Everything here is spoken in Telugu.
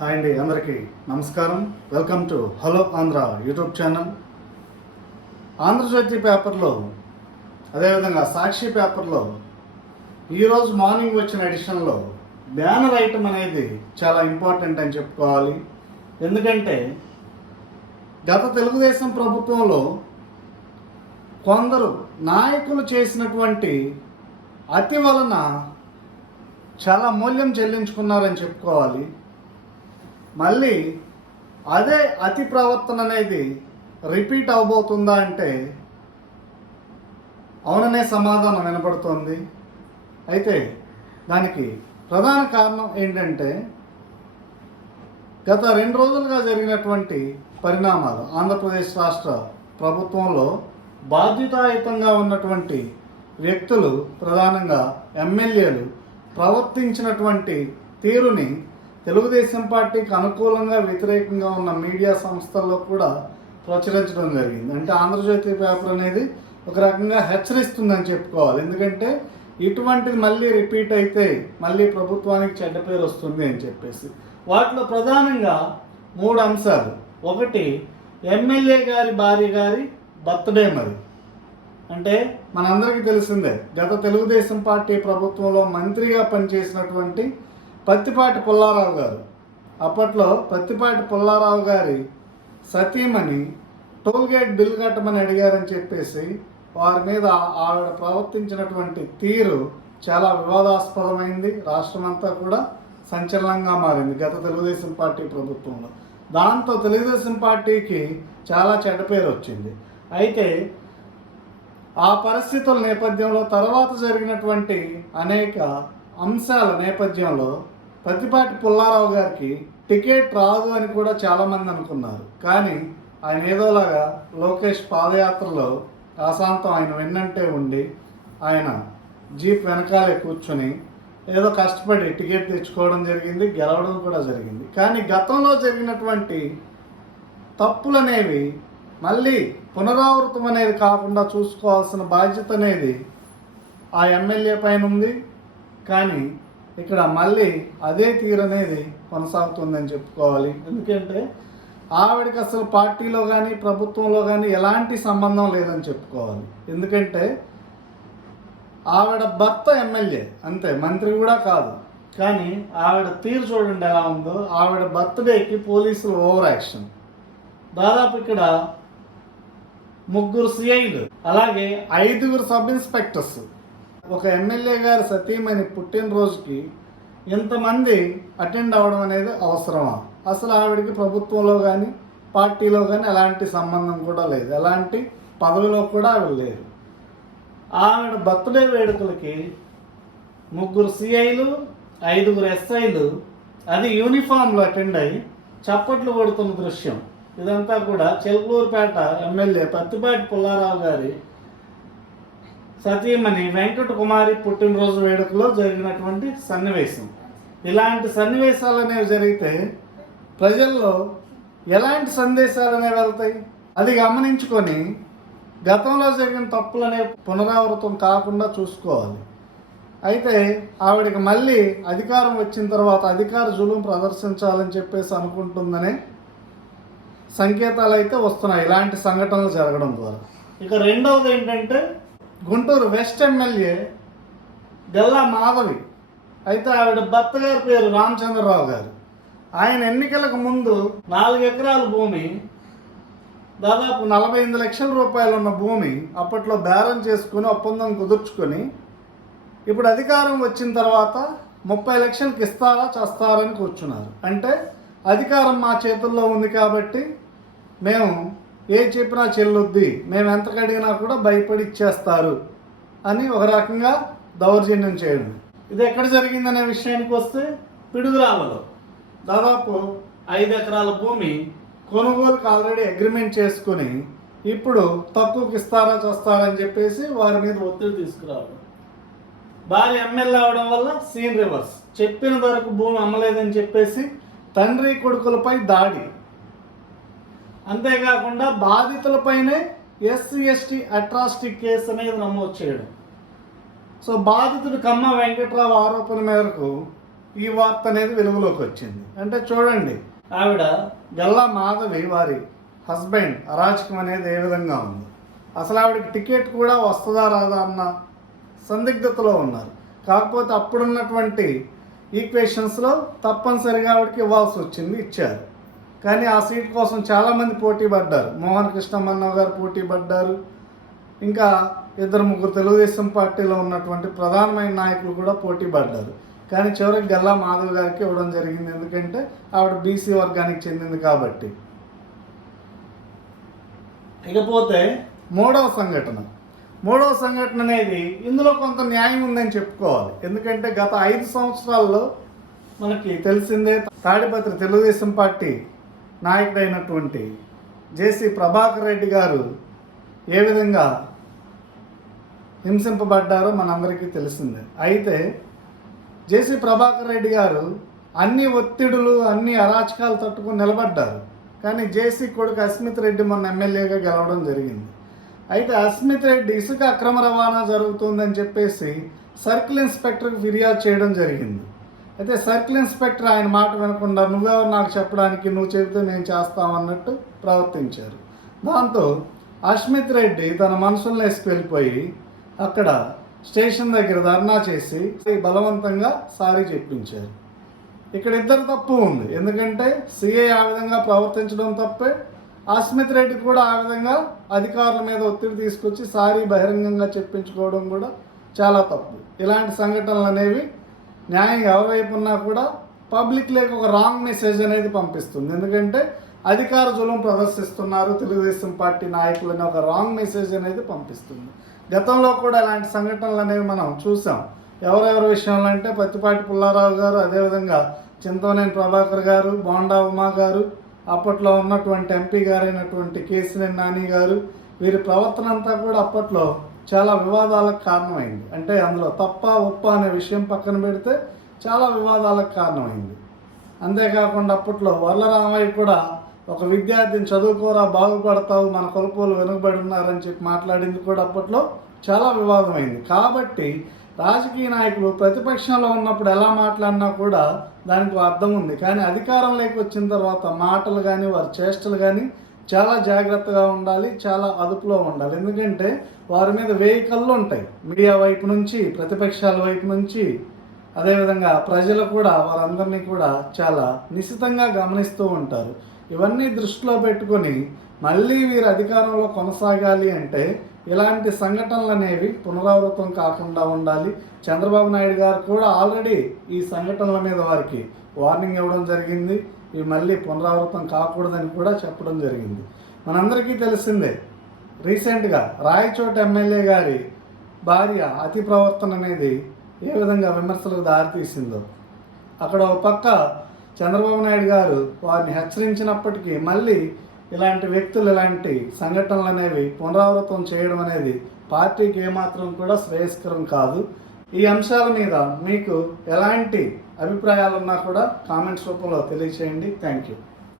హాయ్ అండి అందరికీ నమస్కారం. Welcome to hello Andhra YouTube channel Andhra Jyothi పేపర్లో అదేవిధంగా సాక్షి పేపర్లో ఈరోజు మార్నింగ్ వచ్చిన ఎడిషన్లో బ్యానర్ ఐటమ్ అనేది చాలా ఇంపార్టెంట్ అని చెప్పుకోవాలి. ఎందుకంటే గత తెలుగుదేశం ప్రభుత్వంలో కొందరు నాయకులు చేసినటువంటి అతి వలన చాలా మూల్యం చెల్లించుకున్నారని చెప్పుకోవాలి. మళ్ళీ అదే అతి ప్రవర్తన అనేది రిపీట్ అవబోతుందా అంటే అవుననే సమాధానం వినపడుతోంది. అయితే దానికి ప్రధాన కారణం ఏంటంటే గత రెండు రోజులుగా జరిగినటువంటి పరిణామాలు ఆంధ్రప్రదేశ్ రాష్ట్ర ప్రభుత్వంలో బాధ్యతాయుతంగా ఉన్నటువంటి వ్యక్తులు ప్రధానంగా ఎమ్మెల్యేలు ప్రవర్తించినటువంటి తీరుని తెలుగుదేశం పార్టీకి అనుకూలంగా వ్యతిరేకంగా ఉన్న మీడియా సంస్థల్లో కూడా ప్రచురించడం జరిగింది. అంటే ఆంధ్రజ్యోతి పేపర్ అనేది ఒక రకంగా హెచ్చరిస్తుందని చెప్పుకోవాలి. ఎందుకంటే ఇటువంటిది మళ్ళీ రిపీట్ అయితే మళ్ళీ ప్రభుత్వానికి చెడ్డ పేరు వస్తుంది అని చెప్పేసి. వాటిలో ప్రధానంగా మూడు అంశాలు. ఒకటి ఎమ్మెల్యే గారి భార్య గారి బర్త్డే మరి. అంటే మనందరికీ తెలిసిందే గత తెలుగుదేశం పార్టీ ప్రభుత్వంలో మంత్రిగా పనిచేసినటువంటి పత్తిపాటి పుల్లారావు గారు. అప్పట్లో పత్తిపాటి పుల్లారావు గారి సతీమణి టోల్గేట్ బిల్ కట్టమని అడిగారని చెప్పేసి వారి మీద ఆవిడ ప్రవర్తించినటువంటి తీరు చాలా వివాదాస్పదమైంది. రాష్ట్రమంతా కూడా సంచలనంగా మారింది గత తెలుగుదేశం పార్టీ ప్రభుత్వంలో. దాంతో తెలుగుదేశం పార్టీకి చాలా చెడ్డ పేరు వచ్చింది. అయితే ఆ పరిస్థితుల నేపథ్యంలో తర్వాత జరిగినటువంటి అనేక అంశాల నేపథ్యంలో ప్రతిపాటి పుల్లారావు గారికి టికెట్ రాదు అని కూడా చాలామంది అనుకున్నారు. కానీ ఆయన ఏదోలాగా లోకేష్ పాదయాత్రలో ఆశాంతం ఆయన వెన్నంటే ఉండి ఆయన జీప్ వెనకాలే కూర్చొని ఏదో కష్టపడి టికెట్ తెచ్చుకోవడం జరిగింది గెలవడం కూడా జరిగింది. కానీ గతంలో జరిగినటువంటి తప్పులనేవి మళ్ళీ పునరావృతం అనేది కాకుండా చూసుకోవాల్సిన బాధ్యత అనేది ఆ ఎమ్మెల్యే పైన ఉంది. కానీ ఇక్కడ మళ్ళీ అదే తీరు అనేది కొనసాగుతుందని చెప్పుకోవాలి. ఎందుకంటే ఆవిడకి అసలు పార్టీలో కానీ ప్రభుత్వంలో కానీ ఎలాంటి సంబంధం లేదని చెప్పుకోవాలి. ఎందుకంటే ఆవిడ భర్త ఎమ్మెల్యే అంతే మంత్రి కూడా కాదు. కానీ ఆవిడ తీరు చూడండి ఎలా ఉందో ఆవిడ బర్త్డేకి పోలీసులు ఓవర్ యాక్షన్. దాదాపు ఇక్కడ ముగ్గురు సిఐలు అలాగే ఐదుగురు సబ్ ఇన్స్పెక్టర్స్. ఒక ఎమ్మెల్యే గారు సతీమణి పుట్టినరోజుకి ఇంతమంది అటెండ్ అవ్వడం అనేది అవసరమా? అసలు ఆవిడకి ప్రభుత్వంలో కానీ పార్టీలో కానీ ఎలాంటి సంబంధం కూడా లేదు. ఎలాంటి పదవిలో కూడా ఆవిడ లేరు ఆవిడ బర్త్డే వేడుకలకి ముగ్గురు సిఐలు ఐదుగురు ఎస్ఐలు అది యూనిఫామ్లో అటెండ్ అయ్యి చప్పట్లు కొడుతున్న దృశ్యం. ఇదంతా కూడా చిలకలూరుపేట ఎమ్మెల్యే పత్తిపాటి పుల్లారావు గారి సతీమణి వెంకట కుమారి పుట్టినరోజు వేడుకలో జరిగినటువంటి సన్నివేశం. ఇలాంటి సన్నివేశాలు అనేవి జరిగితే ప్రజల్లో ఎలాంటి సందేశాలు అనేవి వెళ్తాయి? అది గమనించుకొని గతంలో జరిగిన తప్పులు అనే పునరావృతం కాకుండా చూసుకోవాలి. అయితే ఆవిడకి మళ్ళీ అధికారం వచ్చిన తర్వాత అధికార జులుం ప్రదర్శించాలని చెప్పేసి అనుకుంటుందనే సంకేతాలు అయితే వస్తున్నాయి. ఇలాంటి సంఘటనలు జరగడం ద్వారా. ఇక రెండవది ఏంటంటే గుంటూరు వెస్ట్ ఎమ్మెల్యే గల్లా మాధవి. అయితే ఆవిడ భర్త గారి పేరు రామచంద్రరావు గారు. ఆయన ఎన్నికలకు ముందు నాలుగు ఎకరాల భూమి దాదాపు నలభై ఎనిమిది లక్షల రూపాయలు ఉన్న భూమి అప్పట్లో బేరం చేసుకుని ఒప్పందం కుదుర్చుకొని ఇప్పుడు అధికారం వచ్చిన తర్వాత ముప్పై లక్షలకి ఇస్తారా చేస్తారని కూర్చున్నారు. అంటే అధికారం మా చేతుల్లో ఉంది కాబట్టి మేము ఏ చెప్పినా చెల్లుద్ది. మేము ఎంత కడిగినా కూడా భయపడి ఇచ్చేస్తారు అని ఒక రకంగా దౌర్జన్యం చేయడం. ఇది ఎక్కడ జరిగిందనే విషయానికి వస్తే పిడుగురామలో దాదాపు ఐదు ఎకరాల భూమి కొనుగోలుకు ఆల్రెడీ అగ్రిమెంట్ చేసుకుని ఇప్పుడు తక్కువకి ఇస్తారా చేస్తారని చెప్పేసి వారి మీద ఒత్తిడి తీసుకురావడం. భార్య ఎమ్మెల్యే అవడం వల్ల సీన్ రివర్స్. చెప్పిన ధరకు భూమి అమ్మలేదని చెప్పేసి తండ్రి కొడుకులపై దాడి. అంతేకాకుండా బాధితులపైనే ఎస్సీ ఎస్టీ అట్రాసిటీ కేసు అనేది నమోదు చేయడం. సో బాధితుడు కమ్మ వెంకట్రావు ఆరోపణ మేరకు ఈ వార్త అనేది వెలుగులోకి వచ్చింది. అంటే చూడండి ఆవిడ గల్లా మాధవి వారి హస్బెండ్ అరాచకం అనేది ఏ విధంగా ఉంది? అసలు ఆవిడకి టికెట్ కూడా వస్తుందా రాదా అన్న సందిగ్ధతలో ఉన్నారు. కాకపోతే అప్పుడున్నటువంటి ఈక్వేషన్స్లో తప్పనిసరిగా ఆవిడకి ఇవ్వాల్సి వచ్చింది ఇచ్చారు. కానీ ఆ సీట్ కోసం చాలామంది పోటీ పడ్డారు. మోహన్ కృష్ణమన్న గారు పోటీ పడ్డారు. ఇంకా ఇద్దరు ముగ్గురు తెలుగుదేశం పార్టీలో ఉన్నటువంటి ప్రధానమైన నాయకులు కూడా పోటీ పడ్డారు. కానీ చివరికి గల్లా మాధవ్ గారికి ఇవ్వడం జరిగింది. ఎందుకంటే ఆవిడ బీసీ వర్గానికి చెందింది కాబట్టి. ఇకపోతే మూడవ సంఘటన. మూడవ సంఘటన అనేది ఇందులో కొంత న్యాయం ఉందని చెప్పుకోవాలి. ఎందుకంటే గత ఐదు సంవత్సరాల్లో మనకి తెలిసిందే తాడిపత్రి తెలుగుదేశం పార్టీ నాయకుడైనటువంటి జేసీ ప్రభాకర్ రెడ్డి గారు ఏ విధంగా హింసింపబడ్డారో మనందరికీ తెలిసిందే అయితే జేసీ ప్రభాకర్ రెడ్డి గారు అన్ని ఒత్తిడులు అన్ని అరాచకాలు తట్టుకుని నిలబడ్డారు. కానీ జేసీ కొడుకు అస్మిత్ రెడ్డి మొన్న ఎమ్మెల్యేగా గెలవడం జరిగింది. అయితే అస్మిత్ రెడ్డి ఇసుక అక్రమ రవాణా జరుగుతుందని చెప్పేసి సర్కిల్ ఇన్స్పెక్టర్కి ఫిర్యాదు చేయడం జరిగింది. అయితే సర్కిల్ ఇన్స్పెక్టర్ ఆయన మాట వినకుండా నువ్వెవరు నాకు చెప్పడానికి నువ్వు చెబితే నేను చేస్తామన్నట్టు ప్రవర్తించారు. దాంతో అస్మిత్ రెడ్డి తన మనసుల్లో వేసుకు వెళ్ళిపోయి అక్కడ స్టేషన్ దగ్గర ధర్నా చేసి బలవంతంగా సారీ చెప్పించారు. ఇక్కడ ఇద్దరు తప్పు ఉంది. ఎందుకంటే సిఐ ఆ విధంగా ప్రవర్తించడం తప్పే అస్మిత్ రెడ్డి కూడా ఆ విధంగా అధికారుల మీద ఒత్తిడి తీసుకొచ్చి సారీ బహిరంగంగా చెప్పించుకోవడం కూడా చాలా తప్పు. ఇలాంటి సంఘటనలు అనేవి న్యాయం ఎవరైపు ఉన్నా కూడా పబ్లిక్ లేక ఒక రాంగ్ మెసేజ్ అనేది పంపిస్తుంది. ఎందుకంటే అధికార జులం ప్రదర్శిస్తున్నారు తెలుగుదేశం పార్టీ నాయకులని ఒక రాంగ్ మెసేజ్ అనేది పంపిస్తుంది. గతంలో కూడా ఇలాంటి సంఘటనలు అనేవి మనం చూసాం. ఎవరెవరి విషయంలో అంటే పత్తిపాటి పుల్లారావు గారు అదేవిధంగా చింతవనేని ప్రభాకర్ గారు బోండా ఉమా గారు అప్పట్లో ఉన్నటువంటి ఎంపీ గారైనటువంటి కేసీఎన్ నాని గారు వీరి ప్రవర్తన అంతా కూడా అప్పట్లో చాలా వివాదాలకు కారణమైంది. అంటే అందులో తప్ప ఉప్ప అనే విషయం పక్కన పెడితే చాలా వివాదాలకు కారణమైంది. అంతేకాకుండా అప్పట్లో వరలరామయ్య కూడా ఒక విద్యార్థిని చదువుకోరా బాగుపడతావు మన కొలుపులు వెనుకబడి ఉన్నారని చెప్పి మాట్లాడింది కూడా అప్పట్లో చాలా వివాదమైంది. కాబట్టి రాజకీయ నాయకులు ప్రతిపక్షంలో ఉన్నప్పుడు ఎలా మాట్లాడినా కూడా దానికి అర్థం ఉంది. కానీ అధికారంలోకి వచ్చిన తర్వాత మాటలు కానీ వారి చేష్టలు కానీ చాలా జాగ్రత్తగా ఉండాలి చాలా అదుపులో ఉండాలి. ఎందుకంటే వారి మీద వెహికల్లు ఉంటాయి. మీడియా వైపు నుంచి ప్రతిపక్షాల వైపు నుంచి అదేవిధంగా ప్రజలు కూడా వారందరినీ కూడా చాలా నిశితంగా గమనిస్తూ ఉంటారు. ఇవన్నీ దృష్టిలో పెట్టుకొని మళ్ళీ వీరు అధికారంలో కొనసాగాలి అంటే ఇలాంటి సంఘటనలు అనేవి పునరావృతం కాకుండా ఉండాలి. చంద్రబాబు నాయుడు గారు కూడా ఆల్రెడీ ఈ సంఘటనల మీద వారికి వార్నింగ్ ఇవ్వడం జరిగింది. ఇవి మళ్ళీ పునరావృతం కాకూడదని కూడా చెప్పడం జరిగింది. మనందరికీ తెలిసిందే రీసెంట్గా రాయచోట ఎమ్మెల్యే గారి భార్య అతి ప్రవర్తన అనేది ఏ విధంగా విమర్శలకు దారితీసిందో అక్కడ ఒక పక్క చంద్రబాబు నాయుడు గారు వారిని హెచ్చరించినప్పటికీ మళ్ళీ ఇలాంటి వ్యక్తులు ఇలాంటి సంఘటనలు అనేవి పునరావృతం చేయడం అనేది పార్టీకి ఏమాత్రం కూడా శ్రేయస్కరం కాదు. ఈ అంశాల మీద మీకు ఎలాంటి అభిప్రాయాలు ఉన్నా కూడా కామెంట్స్ రూపంలో తెలియచేయండి. Thank you.